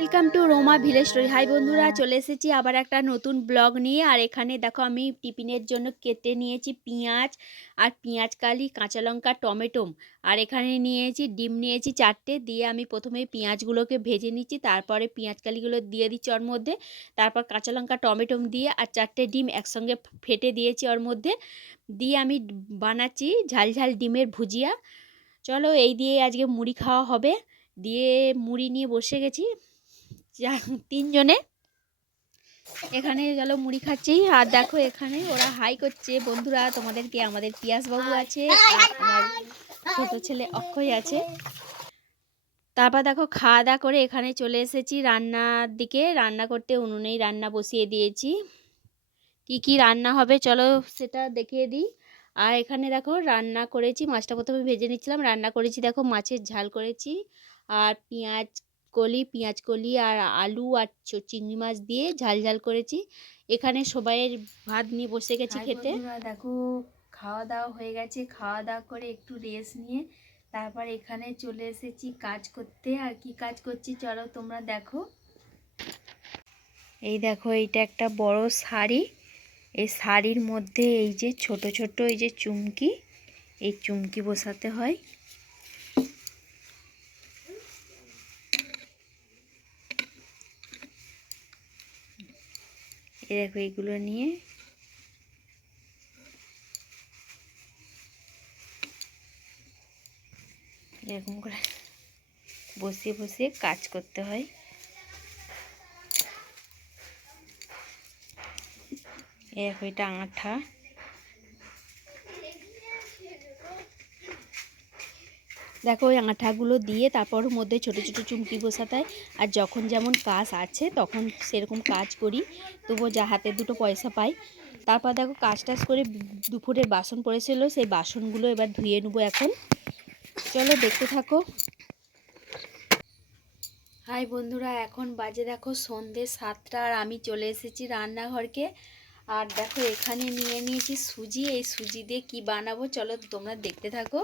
Welcome to Roma village story hi বন্ধুরা, চলে এসেছি আবার একটা নতুন ব্লগ নিয়ে। আর এখানে দেখো আমি টিফিনের জন্য কেটে নিয়েছি পেঁয়াজ আর পেঁয়াজ কালি, কাঁচা লঙ্কা, টমেটো। আর এখানে নিয়েছি, ডিম নিয়েছি চারটে। দিয়ে আমি প্রথমে পেঁয়াজগুলোকে ভেজে নিচ্ছি, তারপরে পেঁয়াজ কালিগুলো দিয়ে দিচ্ছি ওর মধ্যে। তারপর কাঁচা লঙ্কা, টমেটো দিয়ে আর চারটে ডিম একসঙ্গে ফেটে দিয়েছি ওর মধ্যে। দিয়ে আমি বানাচ্ছি ঝাল ঝাল ডিমের ভুজিয়া। চলো এই দিয়ে আজকে মুড়ি খাওয়া হবে। দিয়ে মুড়ি নিয়ে বসে গেছি। তিনজনে। এখানে চলো মুড়ি খাচ্ছি। আর দেখো এখানে ওরা হাই করছে। বন্ধুরা, তোমাদেরকে আমাদের পিয়াস বাবু আছে, আর আমার ছোট ছেলে অক্ষয় আছে। তারপর দেখো খাওয়া দাওয়া করে এখানে চলে এসেছি রান্নার দিকে। রান্না করতে উনুনেই রান্না বসিয়ে দিয়েছি। কি কি রান্না হবে চলো সেটা দেখিয়ে দিই। আর এখানে দেখো রান্না করেছি, মাছটা প্রথমে ভেজে নিচ্ছিলাম। রান্না করেছি, দেখো মাছের ঝাল করেছি। আর পেঁয়াজ কলি পেঁয়াজ কলি আর আলু আর চিংড়ি মাছ দিয়ে ঝাল ঝাল করেছি। এখানে সবাইয়ের ভাত নিয়ে বসে গেছি খেতে। দেখো খাওয়া দাওয়া হয়ে গেছে খাওয়া দাওয়া করে একটু রেস্ট নিয়ে তারপর এখানে চলে এসেছি কাজ করতে। আর কি কাজ করছি চলো তোমরা দেখো। এই দেখো এইটা একটা বড় শাড়ি। এই শাড়ির মধ্যে এই যে ছোট ছোট এই যে চুমকি এই চুমকি বসাতে হয়। এই দেখো এইগুলো নিয়ে এরকম করে বসিয়ে বসিয়ে কাজ করতে হয়। দেখো এটা আঠা। দেখো ওই আঠাগুলো দিয়ে তারপর মধ্যে ছোট ছোট চুমকি বসাতে হয় আর যখন যেমন কাজ আছে, তখন সেরকম কাজ করি। তবুও যা হাতে দুটো পয়সা পাই। তারপর দেখো কাজ টাজ করে দুপুরের বাসন পড়েছিল, সেই বাসনগুলো এবার ধুয়ে নেব এখন। চলো দেখতে থাকো। হাই বন্ধুরা, এখন বাজে দেখো সন্ধে সাতটা আর আমি চলে এসেছি রান্নাঘরকে। আর দেখো এখানে নিয়ে নিয়েছি সুজি। এই সুজি দিয়ে কি বানাবো? চলো তোমরা দেখতে থাকো।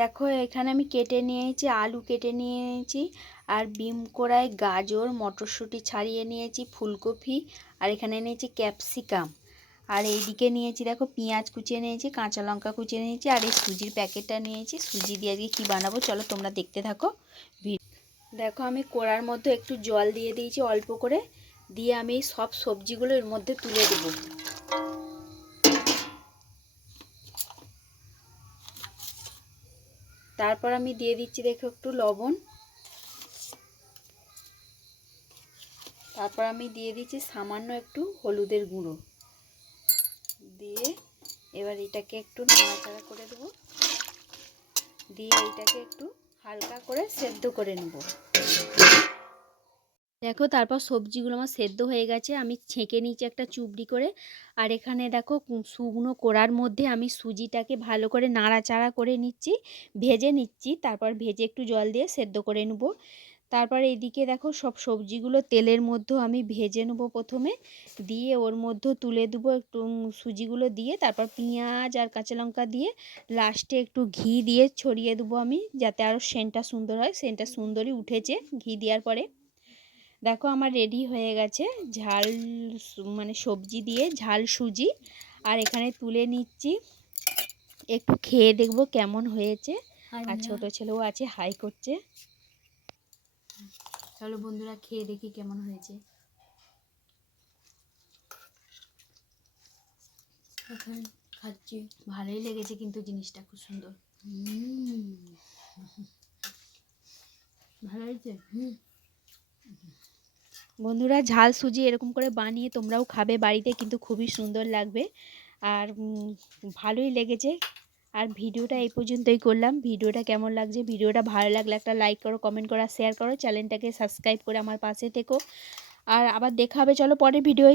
দেখো, এখানে আমি কেটে নিয়েছি, আলু কেটে নিয়েছি, আর বিম কড়াই, গাজর, মটরশুঁটি ছাড়িয়ে নিয়েছি, ফুলকপি, আর এখানে নিয়েছি ক্যাপসিকাম। আর এইদিকে নিয়েছি, দেখো, পেঁয়াজ কুচিয়ে নিয়েছি, কাঁচা লঙ্কা কুচিয়ে নিয়েছি, আর এই সুজির প্যাকেটটা নিয়েছি। সুজি দিয়ে আজকে কী বানাবো চলো তোমরা দেখতে থাকো। দেখো, আমি কড়ার মধ্যে একটু জল দিয়ে দিয়েছি অল্প করে, দিয়ে আমি সব সবজিগুলো এর মধ্যে তুলে দেবো। তারপর আমি দিয়ে দিচ্ছি, দেখো একটু লবণ। তারপর আমি দিয়ে দিচ্ছি সামান্য একটু হলুদের গুঁড়ো। দিয়ে এবার এটাকে একটু নাড়াচাড়া করে দেব। দিয়ে এটাকে একটু হালকা করে সেদ্ধ করে নেব। দেখো তারপর সবজিগুলো আমার সেদ্ধ হয়ে গেছে, আমি ছেঁকে নিয়েছি একটা চুবড়ি করে। আর এখানে দেখো শুকনো কোড়ার মধ্যে আমি সুজিটাকে ভালো করে নাড়াচাড়া করে নিচ্ছি, ভেজে নিচ্ছি, তারপর ভেজে একটু জল দিয়ে সেদ্ধ করে নেব। তারপর এইদিকে দেখো সব সবজিগুলো তেলের মধ্যেও আমি ভেজে নেব প্রথমে, দিয়ে ওর মধ্যে তুলে দেবো একটু সুজিগুলো দিয়ে, তারপর পেঁয়াজ আর কাঁচা লঙ্কা দিয়ে লাস্টে একটু ঘি দিয়ে ছড়িয়ে দেবো আমি, যাতে আরও সেন্টটা সুন্দর হয়। সেন্টটা সুন্দরই উঠেছে ঘি দেওয়ার পরে। দেখো আমার রেডি হয়ে গেছে। ঝাল মানে সবজি দিয়ে ঝাল সুজি। আর এখানে তুলে নিচ্ছি। একটু খেয়ে দেখব কেমন হয়েছে। আর ছোট ছেলেও আছে হাই করছে। চলো বন্ধুরা খেয়ে দেখি কেমন হয়েছে। এখন খাচ্ছি। ভালোই লেগেছে কিন্তু জিনিসটা খুব সুন্দর। ভালো হয়েছে? হুম। বন্ধুরা ঝাল সুজি এরকম করে বানিয়ে তোমরাও খাবে বাড়িতে, কিন্তু খুবই সুন্দর লাগবে। আর ভালোই লেগেছে। আর ভিডিওটা এই পর্যন্তই করলাম। ভিডিওটা কেমন লাগছে? ভিডিওটা ভালো লাগলে একটা লাইক করো কমেন্ট করো শেয়ার করো। চ্যানেলটাকে সাবস্ক্রাইব করে আমার পাশে থেকো। আর আবার দেখা হবে, চলো পরের ভিডিওয়।